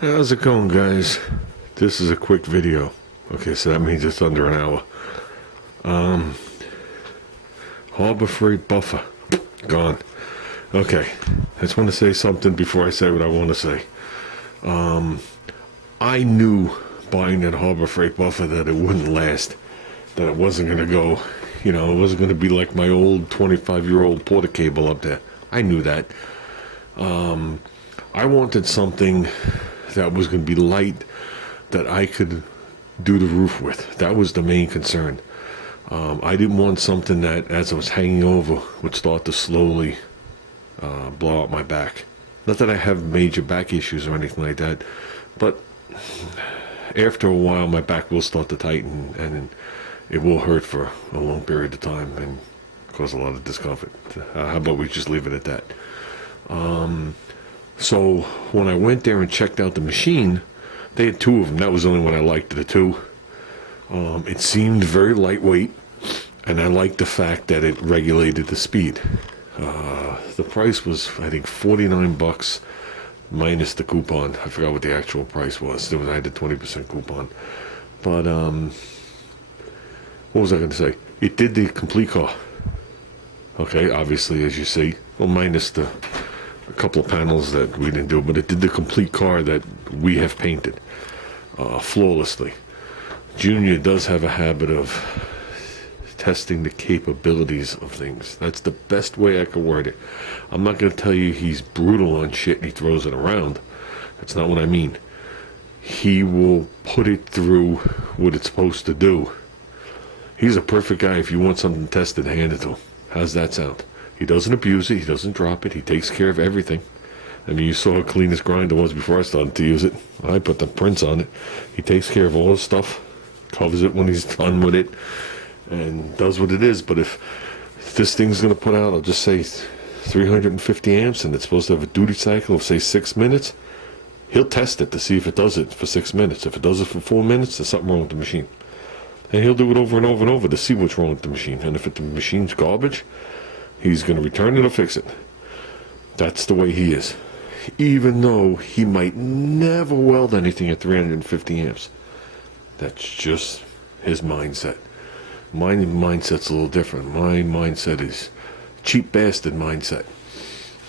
How's it going, guys? This is a quick video. Okay, so that means it's under an hour. Harbor Freight buffer. Gone. Okay, I just want to say something before I say what I want to say. I knew buying that Harbor Freight buffer that it wouldn't last, that it wasn't going to go, it wasn't going to be like my old 25-year-old Porter cable up there. I knew that. I wanted something that was going to be light, that I could do the roof with. That was the main concern. I didn't want something that, as I was hanging over, would start to slowly blow out my back. Not that I have major back issues or anything like that, but after a while my back will start to tighten and it will hurt for a long period of time and cause a lot of discomfort. How about we just leave it at that? So when I went there and checked out the machine, they had two of them. That was the only one I liked of the two. It seemed very lightweight, and I liked the fact that it regulated the speed. The price was, I think, $49 minus the coupon. I forgot what the actual price was. I had a 20% coupon. But what was I going to say? It did the complete car. Okay, obviously, as you see. Well, minus a couple of panels that we didn't do, but it did the complete car that we have painted flawlessly. Junior does have a habit of testing the capabilities of things. That's the best way I could word it. I'm not going to tell you he's brutal on shit and he throws it around. That's not what I mean. He will put it through what it's supposed to do. He's a perfect guy if you want something tested, hand it to him. How's that sound? He doesn't abuse it. He doesn't drop it. He takes care of everything. I mean, you saw how clean his grinder was before I started to use it. I put the prints on it. He takes care of all his stuff, covers it when he's done with it, and does what it is. But if this thing's going to put out, I'll just say 350 amps, and it's supposed to have a duty cycle of, say, 6 minutes, he'll test it to see if it does it for 6 minutes. If it does it for 4 minutes, there's something wrong with the machine. And he'll do it over and over and over to see what's wrong with the machine. And if the machine's garbage, he's going to return it or fix it. That's the way he is. Even though he might never weld anything at 350 amps. That's just his mindset. My mindset's a little different. My mindset is cheap bastard mindset.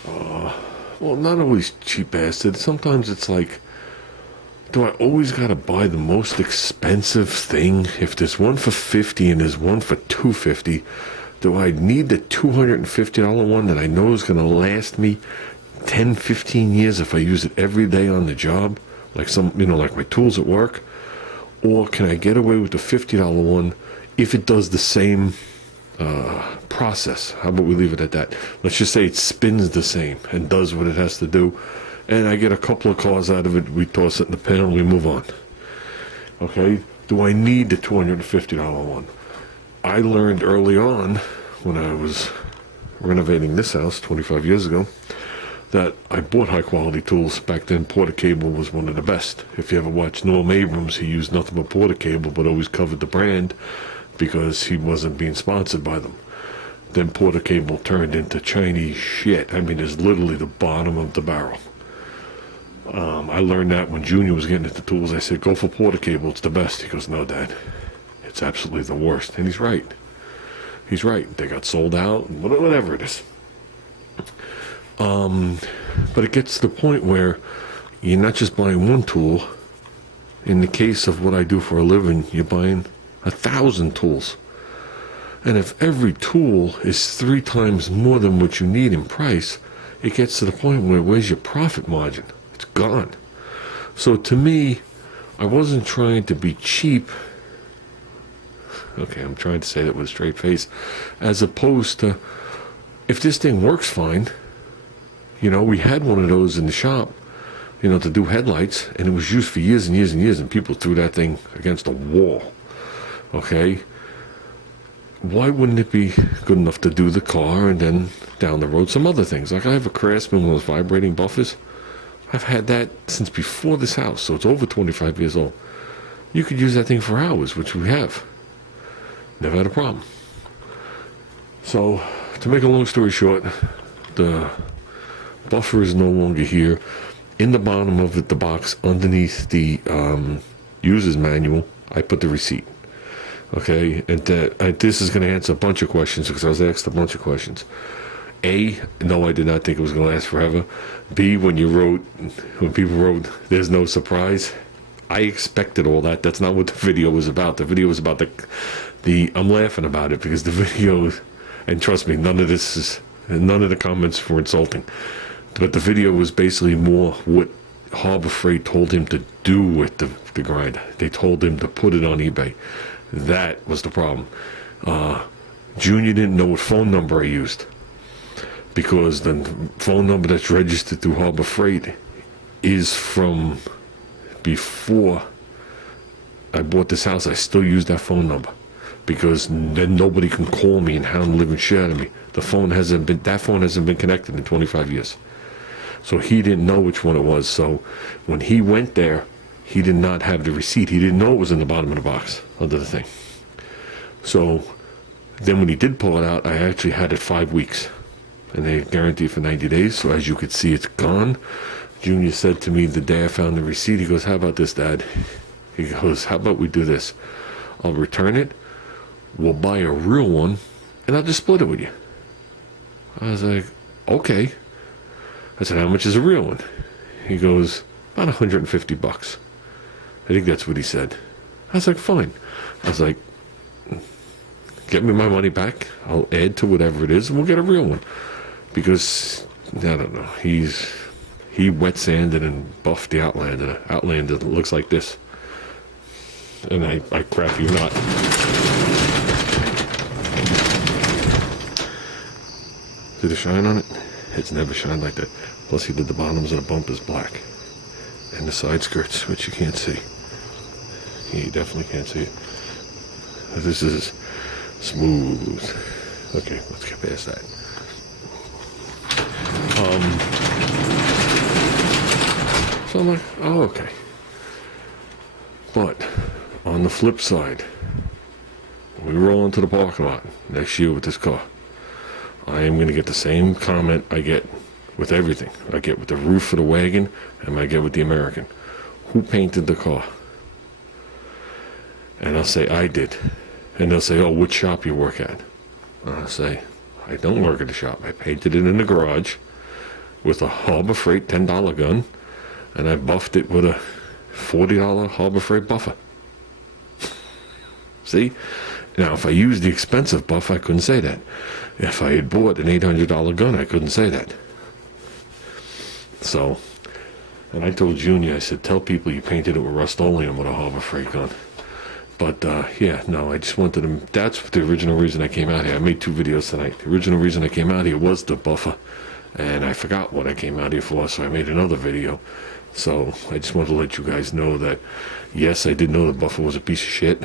Well, not always cheap bastard. Sometimes it's like, do I always gotta buy the most expensive thing? If there's one for $50 and there's one for $250, do I need the $250 one that I know is gonna last me 10, 15 years if I use it every day on the job? Like like my tools at work? Or can I get away with the $50 one if it does the same process? How about we leave it at that? Let's just say it spins the same and does what it has to do, and I get a couple of cars out of it, we toss it in the pan and we move on. Okay? Do I need the $250 one? I learned early on when I was renovating this house 25 years ago that I bought high quality tools. Back then Porter cable was one of the best. If you ever watched Norm Abrams, he used nothing but Porter cable but always covered the brand because he wasn't being sponsored by them. Then Porter cable turned into Chinese shit. I mean, it's literally the bottom of the barrel. I learned that when Junior was getting into tools. I said, go for Porter cable, it's the best. He goes, no, Dad, it's absolutely the worst. And he's right. He's right. They got sold out, whatever it is. But it gets to the point where you're not just buying one tool. In the case of what I do for a living, you're buying 1,000 tools. And if every tool is 3 times more than what you need in price, it gets to the point where where's your profit margin? It's gone. So to me, I wasn't trying to be cheap. Okay, I'm trying to say that with a straight face. As opposed to, if this thing works fine, we had one of those in the shop, to do headlights, and it was used for years and years and years, and people threw that thing against a wall. Okay? Why wouldn't it be good enough to do the car and then down the road some other things? Like I have a Craftsman with those vibrating buffers. I've had that since before this house, so it's over 25 years old. You could use that thing for hours, which we have. Never had a problem. So, to make a long story short, the buffer is no longer here. In the bottom of it, the box underneath the user's manual, I put the receipt. Okay, and this is going to answer a bunch of questions because I was asked a bunch of questions. A, no, I did not think it was going to last forever. B, when people wrote, there's no surprise, I expected all that. That's not what the video was about. The video was about I'm laughing about it because the video, and trust me, none of the comments were insulting. But the video was basically more what Harbor Freight told him to do with the grind. They told him to put it on eBay. That was the problem. Junior didn't know what phone number I used because the phone number that's registered through Harbor Freight is from before I bought this house. I still use that phone number because then nobody can call me and hound the living shit out of me. That phone hasn't been connected in 25 years. So he didn't know which one it was. So when he went there, he did not have the receipt. He didn't know it was in the bottom of the box under the thing. So then when he did pull it out, I actually had it 5 weeks. And they guaranteed for 90 days. So as you could see, it's gone. Junior said to me the day I found the receipt, he goes, how about this, Dad? He goes, how about we do this? I'll return it. We'll buy a real one. And I'll just split it with you. I was like, okay. I said, how much is a real one? He goes, about $150. I think that's what he said. I was like, fine. I was like, get me my money back. I'll add to whatever it is, and we'll get a real one. Because, I don't know, he wet sanded and buffed the Outlander. The Outlander looks like this. And I crap you not. Did it shine on it? It's never shined like that. Plus he did the bottoms of the bumpers black. And the side skirts, which you can't see. You definitely can't see it. This is smooth. Okay, let's get past that. So I'm like, oh, okay. But on the flip side, we roll into the parking lot next year with this car. I am going to get the same comment I get with everything. I get with the roof of the wagon, and I get with the American. Who painted the car? And I'll say, I did. And they'll say, oh, which shop you work at? And I'll say, I don't work at the shop. I painted it in the garage with a Harbor Freight $10 gun, and I buffed it with a $40 Harbor Freight buffer. See? Now, if I used the expensive buff, I couldn't say that. If I had bought an $800 gun, I couldn't say that. So, and I told Junior, I said, tell people you painted it with Rust-Oleum with a Harbor Freight gun. But, yeah, no, I just wanted them. That's the original reason I came out here. I made 2 videos tonight. The original reason I came out here was the buffer. And I forgot what I came out here for, so I made another video. So, I just wanted to let you guys know that, yes, I did know the buffer was a piece of shit.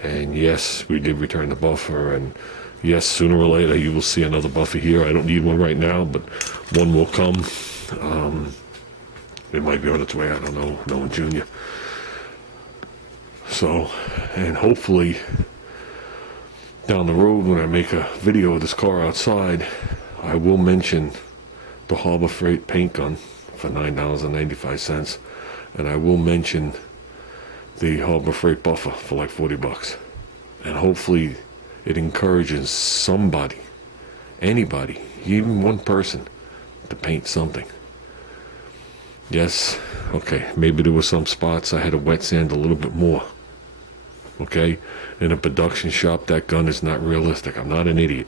And yes, we did return the buffer. And yes, sooner or later, you will see another buffer here. I don't need one right now, but one will come. It might be on its way. I don't know. Knowing Junior. So, and hopefully down the road when I make a video of this car outside, I will mention the Harbor Freight paint gun for $9.95, and I will mention the Harbor Freight buffer for like $40. And hopefully it encourages somebody, anybody, even one person, to paint something. Yes, okay, maybe there were some spots I had to wet sand a little bit more. Okay, in a production shop, that gun is not realistic. I'm not an idiot.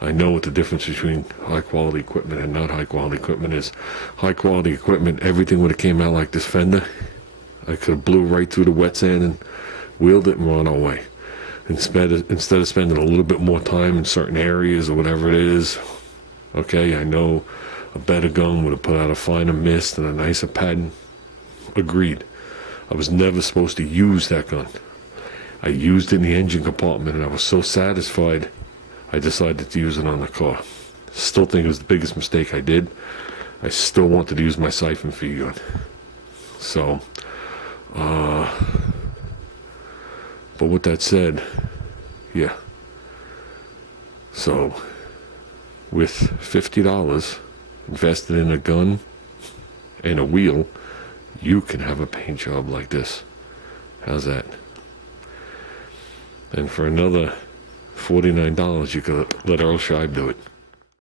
I know what the difference between high quality equipment and not high quality equipment is. High quality equipment, everything would have came out like this fender. I could have blew right through the wet sand and wheeled it and run our way. Instead of spending a little bit more time in certain areas or whatever it is, okay, I know a better gun would have put out a finer mist and a nicer pattern. Agreed. I was never supposed to use that gun. I used it in the engine compartment and I was so satisfied I decided to use it on the car. Still think it was the biggest mistake I did. I still wanted to use my siphon feed gun. So, but with that said, yeah. So, with $50 invested in a gun and a wheel, you can have a paint job like this. How's that? And for another $49, you could let Earl Scheib do it.